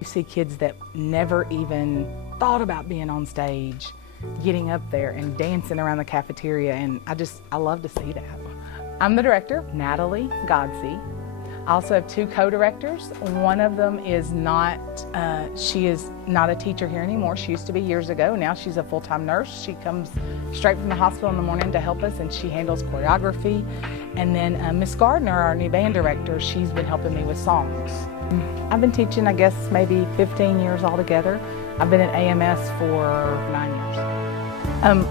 You see kids that never even thought about being on stage, getting up there and dancing around the cafeteria, and I love to see that. I'm the director, Natalie Godsey. I also have two co-directors. One of them is she is not a teacher here anymore. She used to be years ago. Now she's a full-time nurse. She comes straight from the hospital in the morning to help us, and she handles choreography. And then Miss Gardner, our new band director, she's been helping me with songs. I've been teaching, I guess, maybe 15 years altogether. I've been at AMS for 9 years.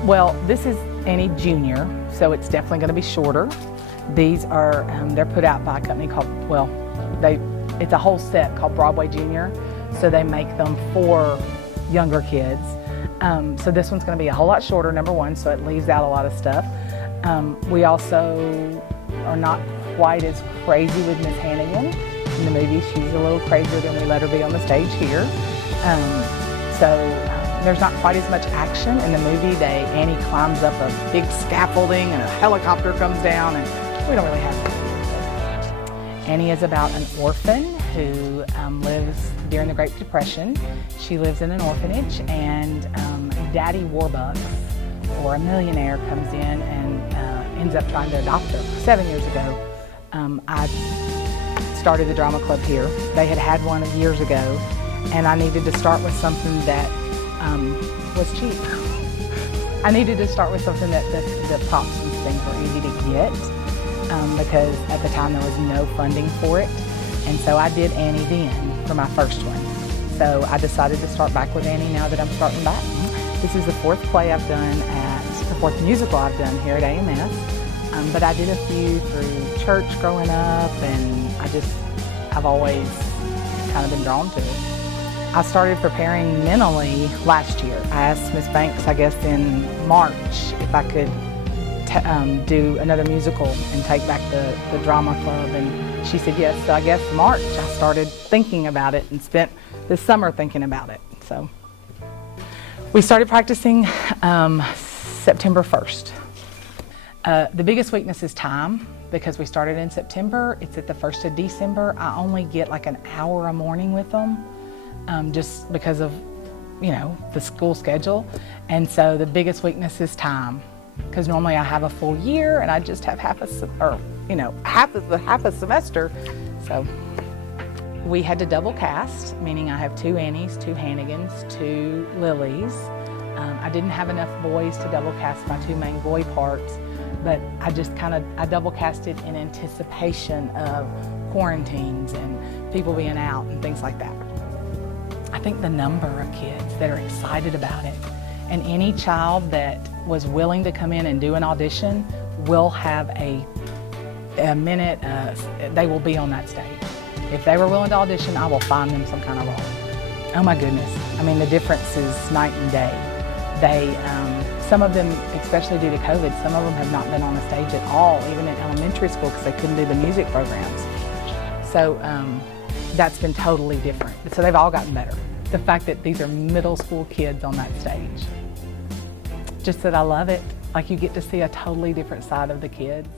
Well, this is Annie Junior, so it's definitely going to be shorter. These are, they're put out by a company called, it's a whole set called Broadway Junior, so they make them for younger kids. So this one's going to be a whole lot shorter, number one, so it leaves out a lot of stuff. We also are not quite as crazy with Miss Hannigan. In the movie, she's a little crazier than we let her be on the stage here. There's not quite as much action. In the movie, Annie climbs up a big scaffolding and a helicopter comes down, and we don't really have that. Annie is about an orphan who lives during the Great Depression. She lives in an orphanage, and Daddy Warbucks, or a millionaire, comes in and ends up trying to adopt her. 7 years ago, I started the drama club here. They had one years ago, and I needed to start with something that was cheap. I needed to start with something that the props and things were easy to get, because at the time there was no funding for it. And so I did Annie then for my first one. So I decided to start back with Annie now that I'm starting back. This is the fourth play I've done the fourth musical I've done here at AMS. But I did a few through church growing up, and I've always kind of been drawn to it. I started preparing mentally last year. I asked Miss Banks, I guess in March, if I could do another musical and take back the drama club, and she said yes. So I guess March I started thinking about it and spent this summer thinking about it. So we started practicing September 1st. The biggest weakness is time, because we started in September. It's at the 1st of December. I only get like an hour a morning with them, just because of, the school schedule. And so the biggest weakness is time, because normally I have a full year and I just have half a semester. So we had to double cast, meaning I have 2 Annies, 2 Hannigans, 2 Lilies. I didn't have enough boys to double cast my 2 main boy parts, but I double casted in anticipation of quarantines and people being out and things like that. I think the number of kids that are excited about it, and any child that was willing to come in and do an audition will have a minute, they will be on that stage. If they were willing to audition, I will find them some kind of role. Oh my goodness, I mean, the difference is night and day. Some of them, especially due to COVID, some of them have not been on a stage at all, even in elementary school, because they couldn't do the music programs. So that's been totally different. So they've all gotten better. The fact that these are middle school kids on that stage, just that I love it. Like, you get to see a totally different side of the kids.